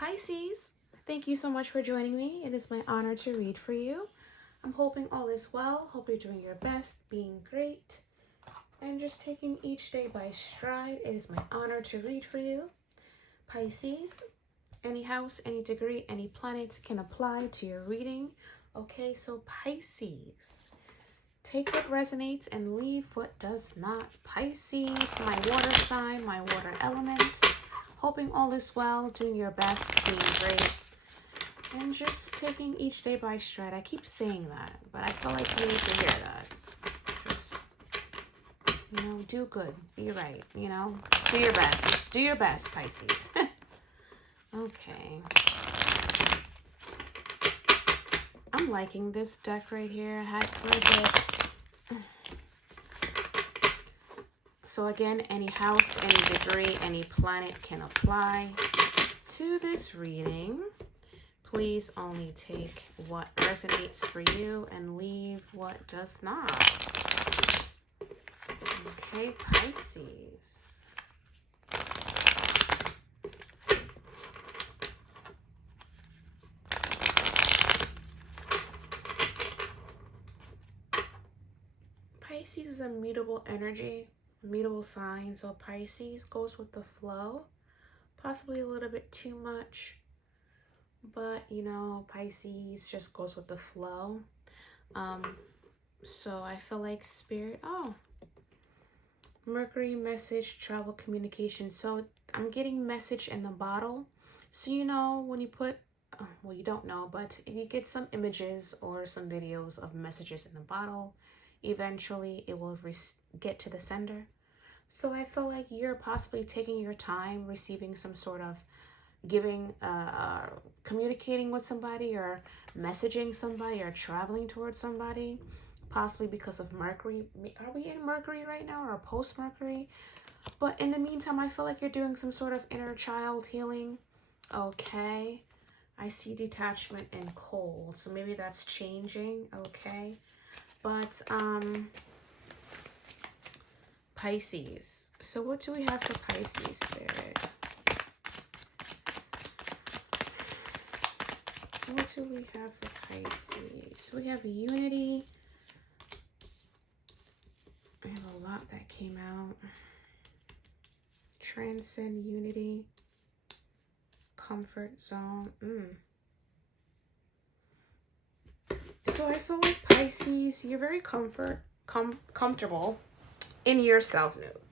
Pisces, thank you so much for joining me. It is my honor to read for you. I'm hoping all is well. Hope you're doing your best, being great, and just taking each day by stride. It is my honor to read for you. Pisces, any house, any degree, any planet can apply to your reading. Okay, so Pisces, take what resonates and leave what does not. Pisces, my water sign, my water element. Hoping all is well, doing your best, being great, and just taking each day by stride. I keep saying that, but I feel like you need to hear that. Just, do good, be right, do your best. Do your best, Pisces. Okay. I'm liking this deck right here. I had for a bit. So again, any house, any degree, any planet can apply to this reading. Please only take what resonates for you and leave what does not. Okay, Pisces. Pisces is a mutable energy, mutable sign. So Pisces goes with the flow, possibly a little bit too much. But, Pisces just goes with the flow. So I feel like Spirit, Mercury, message, travel, communication. So I'm getting message in the bottle. So, when you put, well, you don't know, but if you get some images or some videos of messages in the bottle, eventually it will get to the sender. So I feel like you're possibly taking your time receiving some sort of communicating with somebody or messaging somebody or traveling towards somebody, possibly because of Mercury. Are we in Mercury right now or post Mercury? But in the meantime, I feel like you're doing some sort of inner child healing. Okay. I see detachment and cold. So maybe that's changing. Okay. But Pisces. So what do we have for Pisces, Spirit? What do we have for Pisces? We have unity. I have a lot that came out. Transcend unity. Comfort zone. So I feel like Pisces, you're very comfortable in your south node.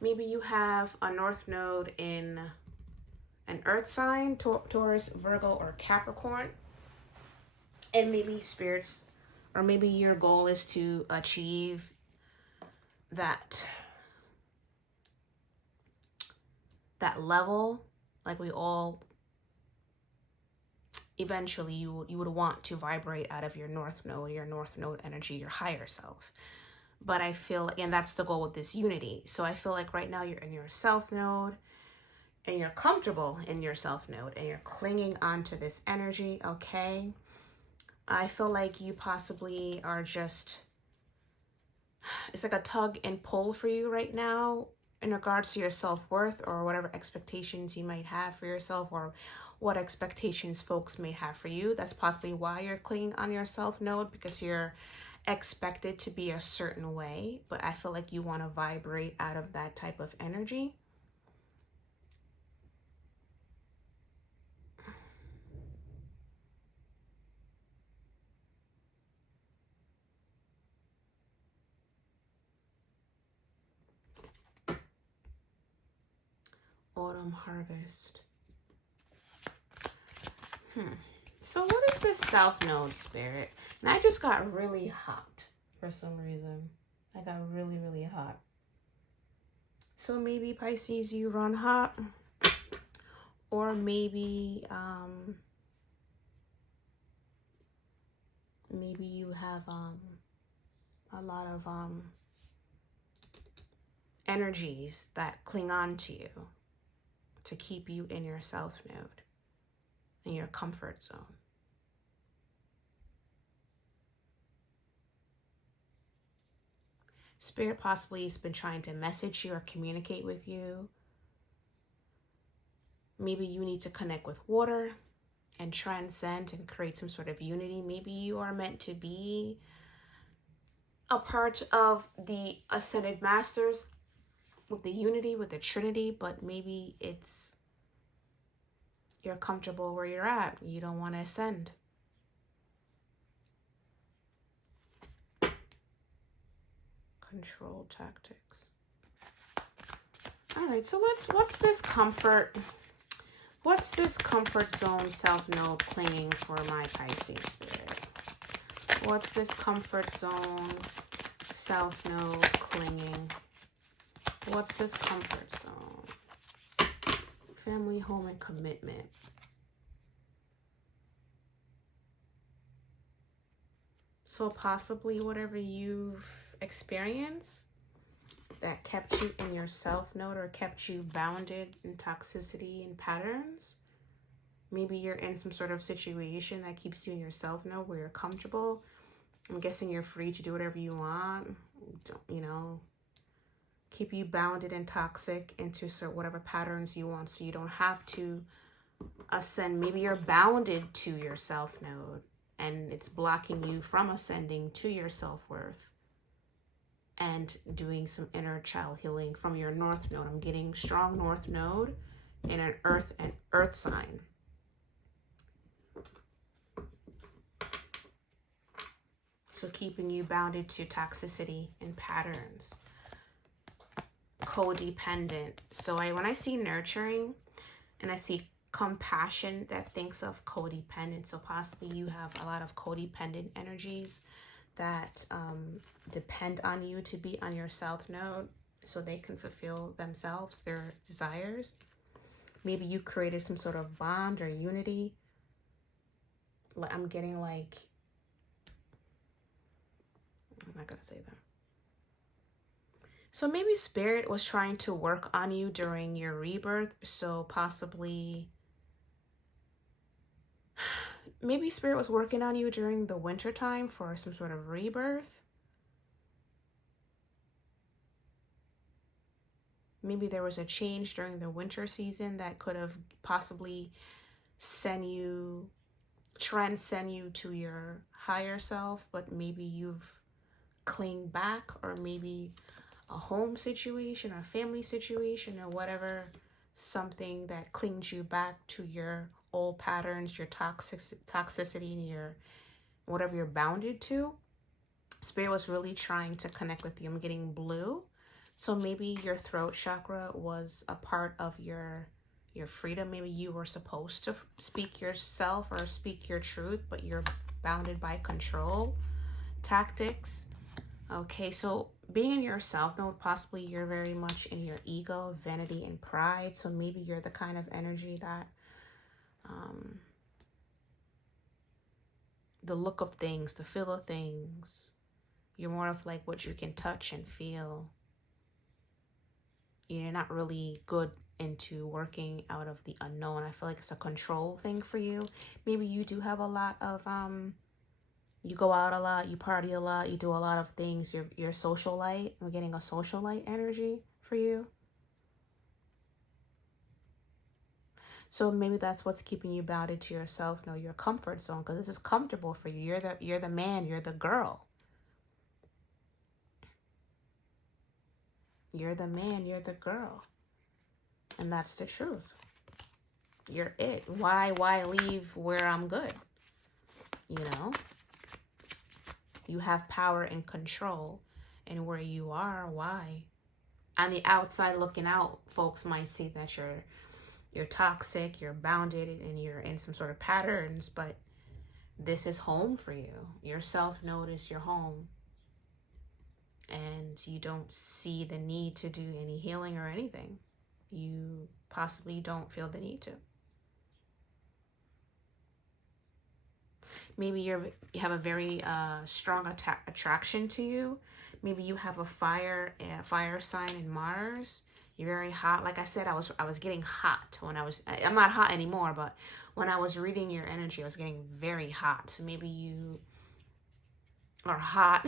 Maybe you have a north node in an earth sign, Taurus, Virgo, or Capricorn. And maybe spirits, or maybe your goal is to achieve that level. Like we all, eventually you would want to vibrate out of your north node energy, your higher self. But I feel, and that's the goal with this unity. So I feel like right now you're in your south node, and you're comfortable in your south node, and you're clinging onto this energy, okay? I feel like you possibly are just, it's like a tug and pull for you right now in regards to your self-worth or whatever expectations you might have for yourself or what expectations folks may have for you. That's possibly why you're clinging on your south node, because you're expected to be a certain way. But I feel like you want to vibrate out of that type of energy. Autumn harvest. So what is this south node, Spirit? And I just got really hot for some reason. I got really, really hot. So maybe Pisces, you run hot, or maybe maybe you have a lot of energies that cling on to you to keep you in your south node, in your comfort zone. Spirit possibly has been trying to message you or communicate with you Maybe you need to connect with water and transcend and create some sort of unity. Maybe you are meant to be a part of the ascended masters with the unity, with the trinity, but maybe it's you're comfortable where you're at. You don't want to ascend. Control tactics. All right, so what's this comfort zone self-node clinging for my Pisces spirit? What's this comfort zone self-node clinging? What's this comfort zone? Family, home, and commitment. So possibly whatever you've experienced that kept you in your self-node or kept you bounded in toxicity and patterns. Maybe you're in some sort of situation that keeps you in your self-node where you're comfortable. I'm guessing you're free to do whatever you want. Don't, keep you bounded and toxic into whatever patterns you want, so you don't have to ascend. Maybe you're bounded to your self-node and it's blocking you from ascending to your self-worth and doing some inner child healing from your north node. I'm getting strong north node in an earth sign. So keeping you bounded to toxicity and patterns. Codependent. So when I see nurturing and I see compassion, that thinks of codependent. So possibly you have a lot of codependent energies that depend on you to be on your south node so they can fulfill themselves, their desires. Maybe you created some sort of bond or unity. I'm getting like, I'm not gonna say that. So maybe spirit was trying to work on you during your rebirth. So possibly maybe spirit was working on you during the winter time for some sort of rebirth. Maybe there was a change during the winter season that could have possibly transcend you to your higher self, but maybe you've clinged back, or maybe a home situation or family situation or whatever, something that clings you back to your old patterns, your toxicity, and your whatever you're bounded to. Spirit was really trying to connect with you. I'm getting blue. So maybe your throat chakra was a part of your freedom. Maybe you were supposed to speak yourself or speak your truth, but you're bounded by control tactics. Okay, so being in your self node, possibly you're very much in your ego, vanity, and pride. So maybe you're the kind of energy that the look of things, the feel of things, you're more of like what you can touch and feel. You're not really good into working out of the unknown. I feel like it's a control thing for you. Maybe you do have a lot of you go out a lot, you party a lot, you do a lot of things. You're socialite. I'm getting a socialite energy for you. So maybe that's what's keeping you bounded to yourself, your comfort zone, because this is comfortable for you. You're the man, you're the girl. You're the man, you're the girl. And that's the truth. You're it. Why leave where I'm good? You have power and control in where you are. Why? On the outside looking out, folks might see that you're toxic, you're bounded, and you're in some sort of patterns, but this is home for you. Your self-node is your home. And you don't see the need to do any healing or anything. You possibly don't feel the need to. Maybe you have a very strong attraction to you. Maybe you have a fire sign in Mars. You're very hot. Like I said, I was getting hot when I'm not hot anymore, but when I was reading your energy, I was getting very hot. So maybe you are hot.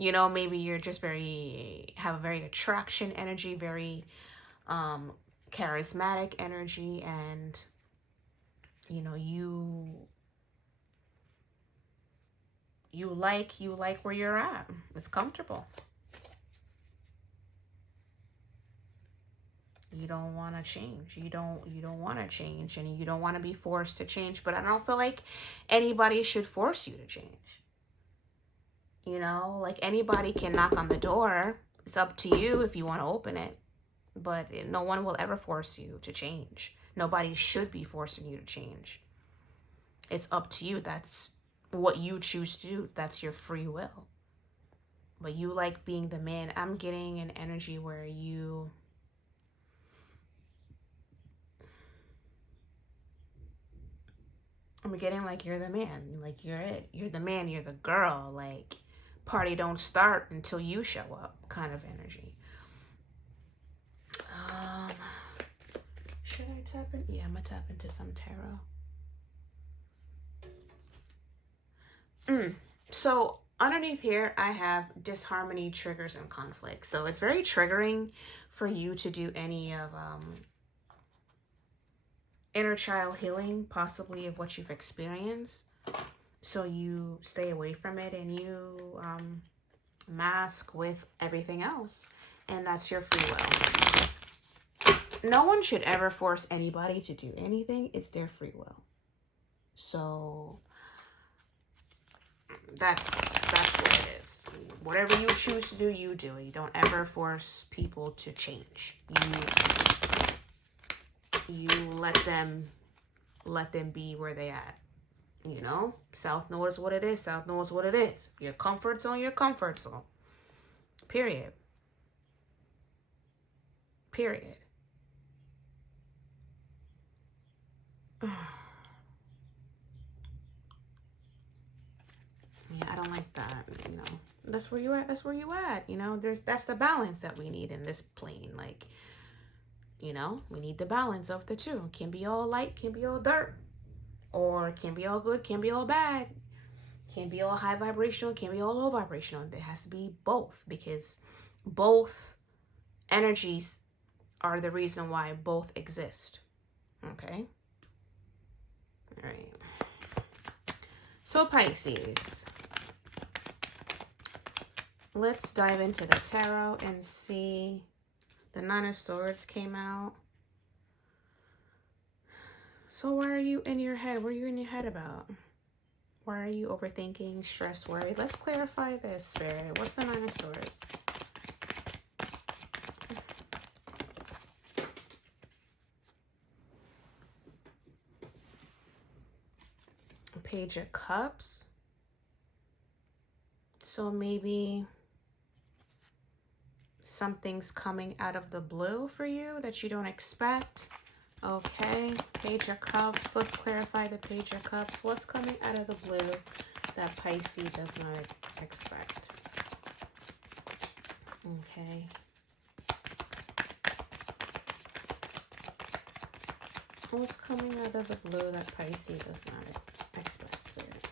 Maybe you're just have a very attraction energy, very charismatic energy, and you know, you like where you're at. It's comfortable. You don't want to change. You don't want to change, and you don't want to be forced to change. But I don't feel like anybody should force you to change. You know, like anybody can knock on the door. It's up to you if you want to open it. But no one will ever force you to change. Nobody should be forcing you to change. It's up to you. That's what you choose to do. That's your free will. But you like being the man. I'm getting an energy where I'm getting like you're the man. Like you're it. You're the man. You're the girl. Like party don't start until you show up kind of energy. Should I tap in? Yeah, I'm gonna tap into some tarot. So underneath here, I have disharmony, triggers, and conflict. So it's very triggering for you to do any of inner child healing, possibly of what you've experienced. So you stay away from it, and you mask with everything else. And that's your free will. No one should ever force anybody to do anything. It's their free will. So that's what it is. Whatever you choose to do, you do. You don't ever force people to change. You let them be where they at. You know, South knows what it is. South knows what it is. Your comfort zone, your comfort zone. Period. Period. Yeah, I don't like that. You know, that's where you at. That's where you at. You know, that's the balance that we need in this plane. Like, you know, we need the balance of the two. It can be all light, can be all dark, or can be all good, can be all bad. Can be all high vibrational, can be all low vibrational. There has to be both, because both energies are the reason why both exist. Okay? All right. So Pisces, let's dive into the tarot and see. The Nine of Swords came out. So why are you in your head? What are you in your head about? Why are you overthinking, stressed, worried? Let's clarify this, Spirit. What's the Nine of Swords? Page of Cups. So maybe something's coming out of the blue for you that you don't expect. Okay, Page of Cups. Let's clarify the Page of Cups. What's coming out of the blue that Pisces does not expect? Okay. What's coming out of the blue that Pisces does not expect, Spirit?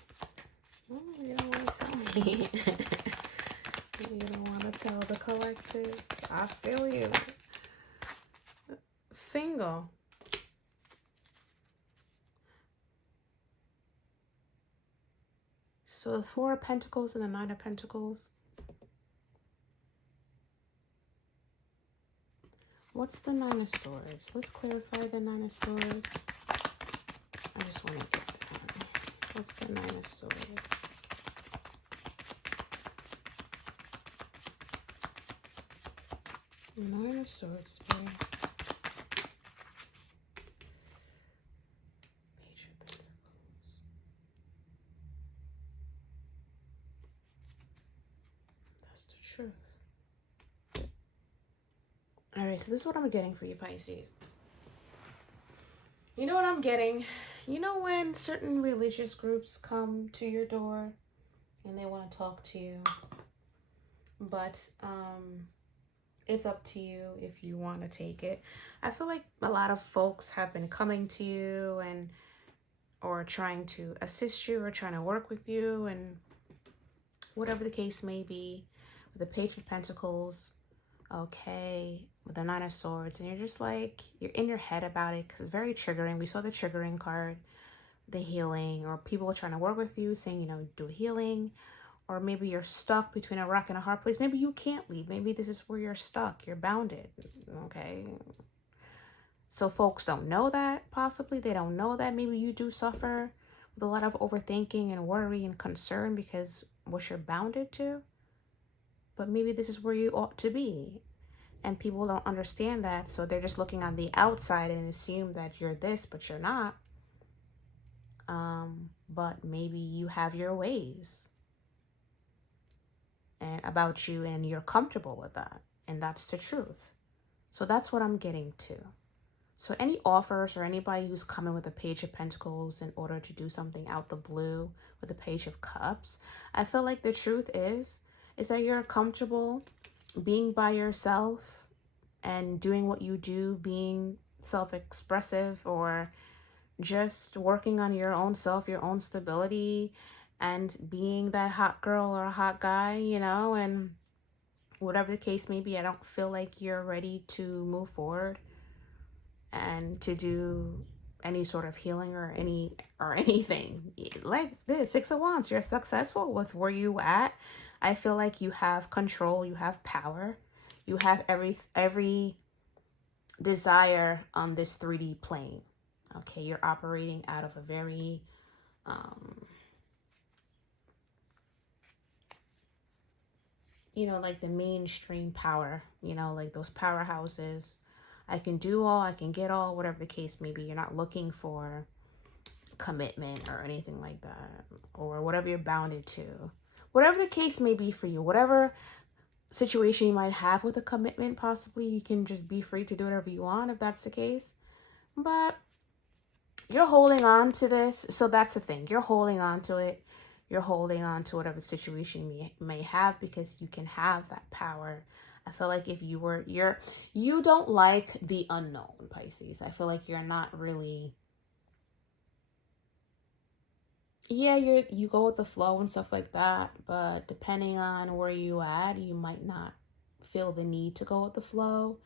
Oh, you don't want to tell me. You don't want to tell the collective. I feel you. Single. So the Four of Pentacles and the Nine of Pentacles. What's the Nine of Swords? Let's clarify the Nine of Swords. I just want to get that. What's the Nine of Swords? Nine of Swords, Spirit. Page of Pentacles. That's the truth. Alright, so this is what I'm getting for you, Pisces. You know what I'm getting? You know when certain religious groups come to your door and they want to talk to you, but it's up to you if you want to take it. I feel like a lot of folks have been coming to you and or trying to assist you or trying to work with you, and whatever the case may be. The Page of Pentacles, okay, with the Nine of Swords, and you're just like, you're in your head about it because it's very triggering. We saw the triggering card, the healing, or people trying to work with you saying, you know, do healing, or maybe you're stuck between a rock and a hard place. Maybe you can't leave. Maybe this is where you're stuck. You're bounded. Okay. So folks don't know that, possibly. They don't know that. Maybe you do suffer with a lot of overthinking and worry and concern because what you're bounded to. But maybe this is where you ought to be. And people don't understand that. So they're just looking on the outside and assume that you're this, but you're not. But maybe you have your ways and about you and you're comfortable with that. And that's the truth. So that's what I'm getting to. So any offers or anybody who's coming with a Page of Pentacles in order to do something out the blue with a Page of Cups, I feel like the truth is that you're comfortable being by yourself and doing what you do, being self-expressive, or just working on your own self, your own stability, and being that hot girl or a hot guy, you know, and whatever the case may be. I don't feel like you're ready to move forward and to do any sort of healing or anything like this. Six of Wands, you're successful with where you at. I feel like you have control, you have power, you have every desire on this 3D plane. Okay, you're operating out of a very you know, like the mainstream power, you know, like those powerhouses. I can do all, I can get all, whatever the case may be. You're not looking for commitment or anything like that, or whatever you're bounded to. Whatever the case may be for you, whatever situation you might have with a commitment, possibly you can just be free to do whatever you want if that's the case. But you're holding on to this. So that's the thing. You're holding on to it. You're holding on to whatever situation you may have because you can have that power. I feel like if you were, you don't like the unknown, Pisces. I feel like you're not really, yeah, you go with the flow and stuff like that. But depending on where you at, you might not feel the need to go with the flow.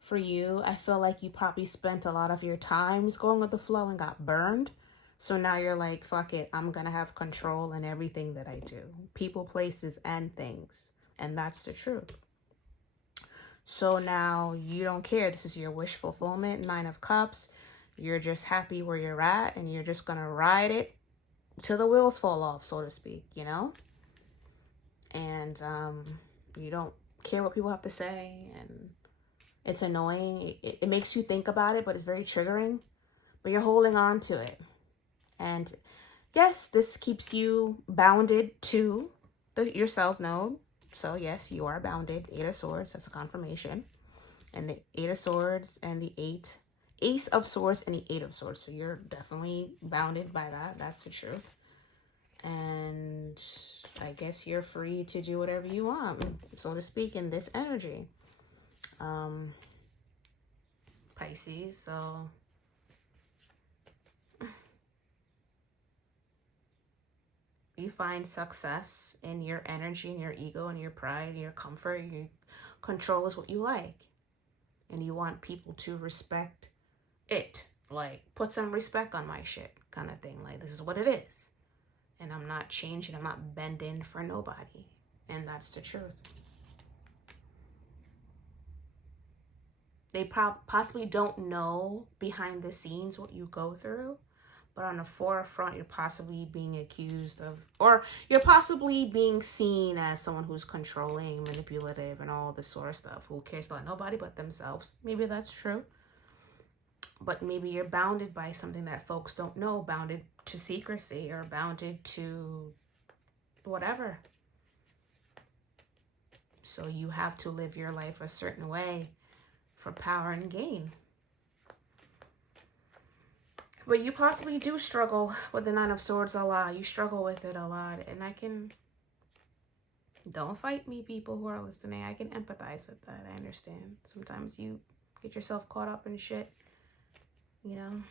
For you, I feel like you probably spent a lot of your times going with the flow and got burned. So now you're like, fuck it, I'm gonna have control in everything that I do. People, places, and things. And that's the truth. So now you don't care. This is your wish fulfillment, 9 of Cups. You're just happy where you're at and you're just gonna ride it till the wheels fall off, so to speak, you know? And you don't care what people have to say, and it's annoying. It makes you think about it, but it's very triggering. But you're holding on to it. And yes, this keeps you bounded to your self node. So yes, you are bounded. 8 of Swords, that's a confirmation. And the 8 of Swords and the Ace of Swords and the 8 of Swords. So you're definitely bounded by that. That's the truth. And I guess you're free to do whatever you want, so to speak, in this energy. Pisces, so you find success in your energy and your ego and your pride and your comfort. Your control is what you like, and you want people to respect it. Like, put some respect on my shit kind of thing. Like, this is what it is, and I'm not changing. I'm not bending for nobody, and that's the truth. They possibly don't know behind the scenes what you go through, but on the forefront, you're possibly being accused of, or you're possibly being seen as someone who's controlling, manipulative, and all this sort of stuff. Who cares about nobody but themselves? Maybe that's true. But maybe you're bounded by something that folks don't know, bounded to secrecy or bounded to whatever. So you have to live your life a certain way for power and gain. But you possibly do struggle with the 9 of Swords a lot. You struggle with it a lot. And I can, don't fight me, people who are listening. I can empathize with that. I understand. Sometimes you get yourself caught up in shit, you know.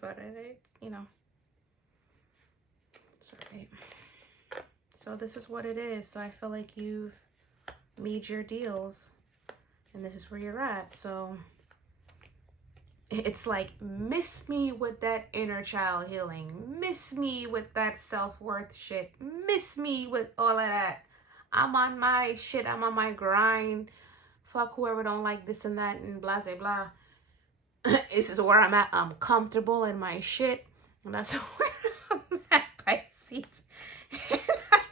But it's, you know. Sorry. So this is what it is. So I feel like you've made your deals. And this is where you're at. So it's like, miss me with that inner child healing. Miss me with that self-worth shit. Miss me with all of that. I'm on my shit. I'm on my grind. Fuck whoever don't like this and that and blah, blah, blah. This is where I'm at. I'm comfortable in my shit. And that's where I'm at, Pisces. And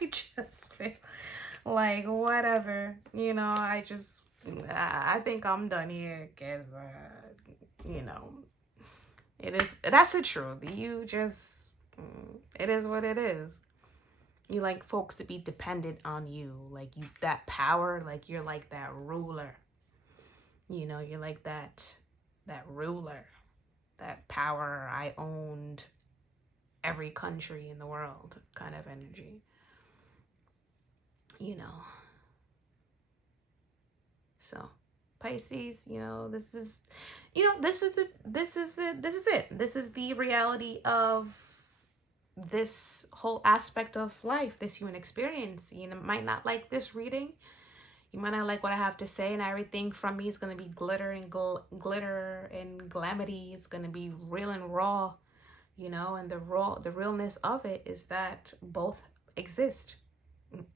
I just feel like, whatever. You know, I think I'm done here because, you know, that's the truth. It is what it is. You like folks to be dependent on you. Like, you, that power, like, you're like that ruler. You know, you're like that ruler, that power. I owned every country in the world kind of energy. You know. So, Pisces, you know, this is it. This is the reality of this whole aspect of life, this human experience. You know, might not like this reading. You might not like what I have to say, and everything from me is going to be glitter and glamity. It's going to be real and raw, you know, and the realness of it is that both exist.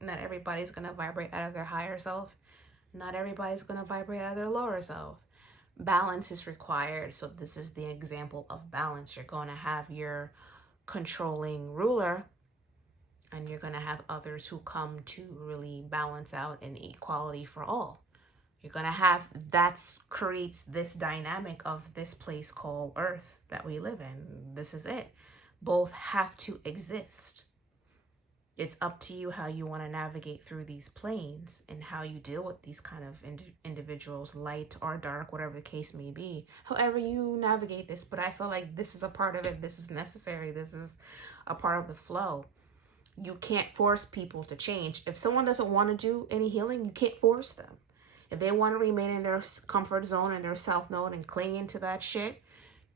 Not everybody's going to vibrate out of their higher self. Not everybody's going to vibrate out of their lower self. Balance is required. So this is the example of balance. You're going to have your controlling ruler, and you're going to have others who come to really balance out an equality for all. You're going to have, that creates this dynamic of this place called Earth that we live in. This is it. Both have to exist. It's up to you how you want to navigate through these planes and how you deal with these kind of individuals, light or dark, whatever the case may be. However you navigate this, but I feel like this is a part of it. This is necessary. This is a part of the flow. You can't force people to change. If someone doesn't want to do any healing, you can't force them. If they want to remain in their comfort zone and their self-known and cling into that shit,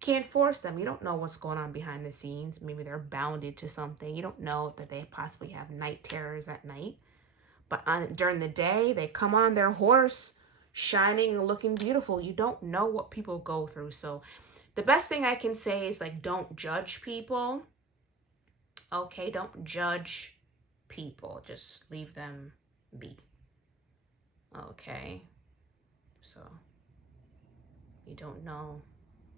can't force them. You don't know what's going on behind the scenes. Maybe they're bounded to something. You don't know that they possibly have night terrors at night. But during the day, they come on their horse, shining and looking beautiful. You don't know what people go through. So the best thing I can say is, like, don't judge people. Okay, don't judge people. Just leave them be. Okay. So you don't know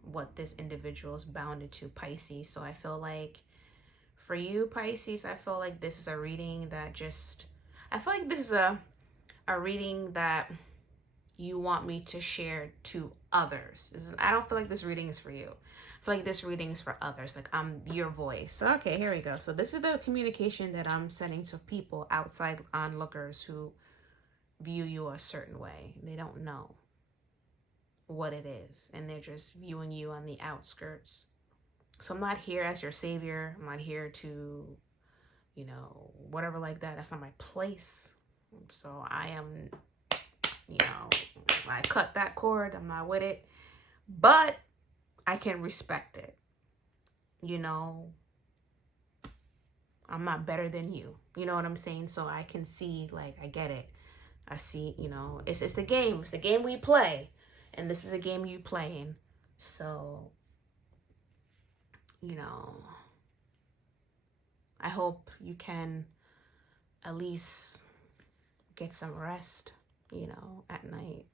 what this individual is bounded to, Pisces. So I feel like for you, Pisces, I feel like this is a reading that I feel like this is a reading that you want me to share to others. I don't feel like this reading is for you. I feel like this reading is for others. Like, I'm your voice. So, okay, here we go. So this is the communication that I'm sending to people, outside onlookers who view you a certain way. They don't know what it is, and they're just viewing you on the outskirts. So I'm not here as your savior. I'm not here to, you know, whatever like that. That's not my place. So I am, you know, I cut that cord. I'm not with it, but I can respect it. You know, I'm not better than you. You know what I'm saying? So I can see, like, I get it. I see, you know, it's the game. It's the game we play. And this is the game you playing. So, you know, I hope you can at least get some rest, you know, at night.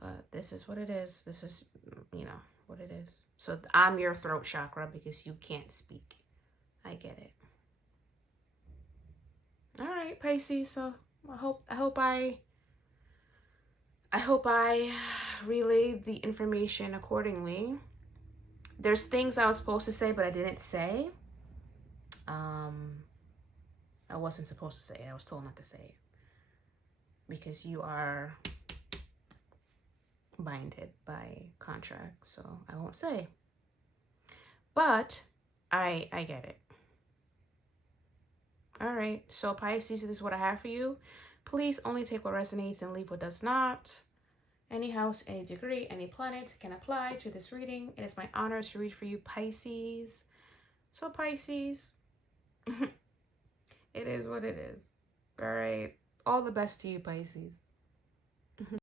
But this is what it is. This is, you know, what it is. So I'm your throat chakra because you can't speak. I get it. All right, Pisces. So I hope I relayed the information accordingly. There's things I was supposed to say, but I didn't say. I wasn't supposed to say it. I was told not to say it. Because you are binded by contract, so I won't say. But I get it. All right, so Pisces, this is what I have for you. Please only take what resonates and leave what does not. Any house, any degree, any planet can apply to this reading. It is my honor to read for you, Pisces. So Pisces, it is what it is. All right. All the best to you, Pisces.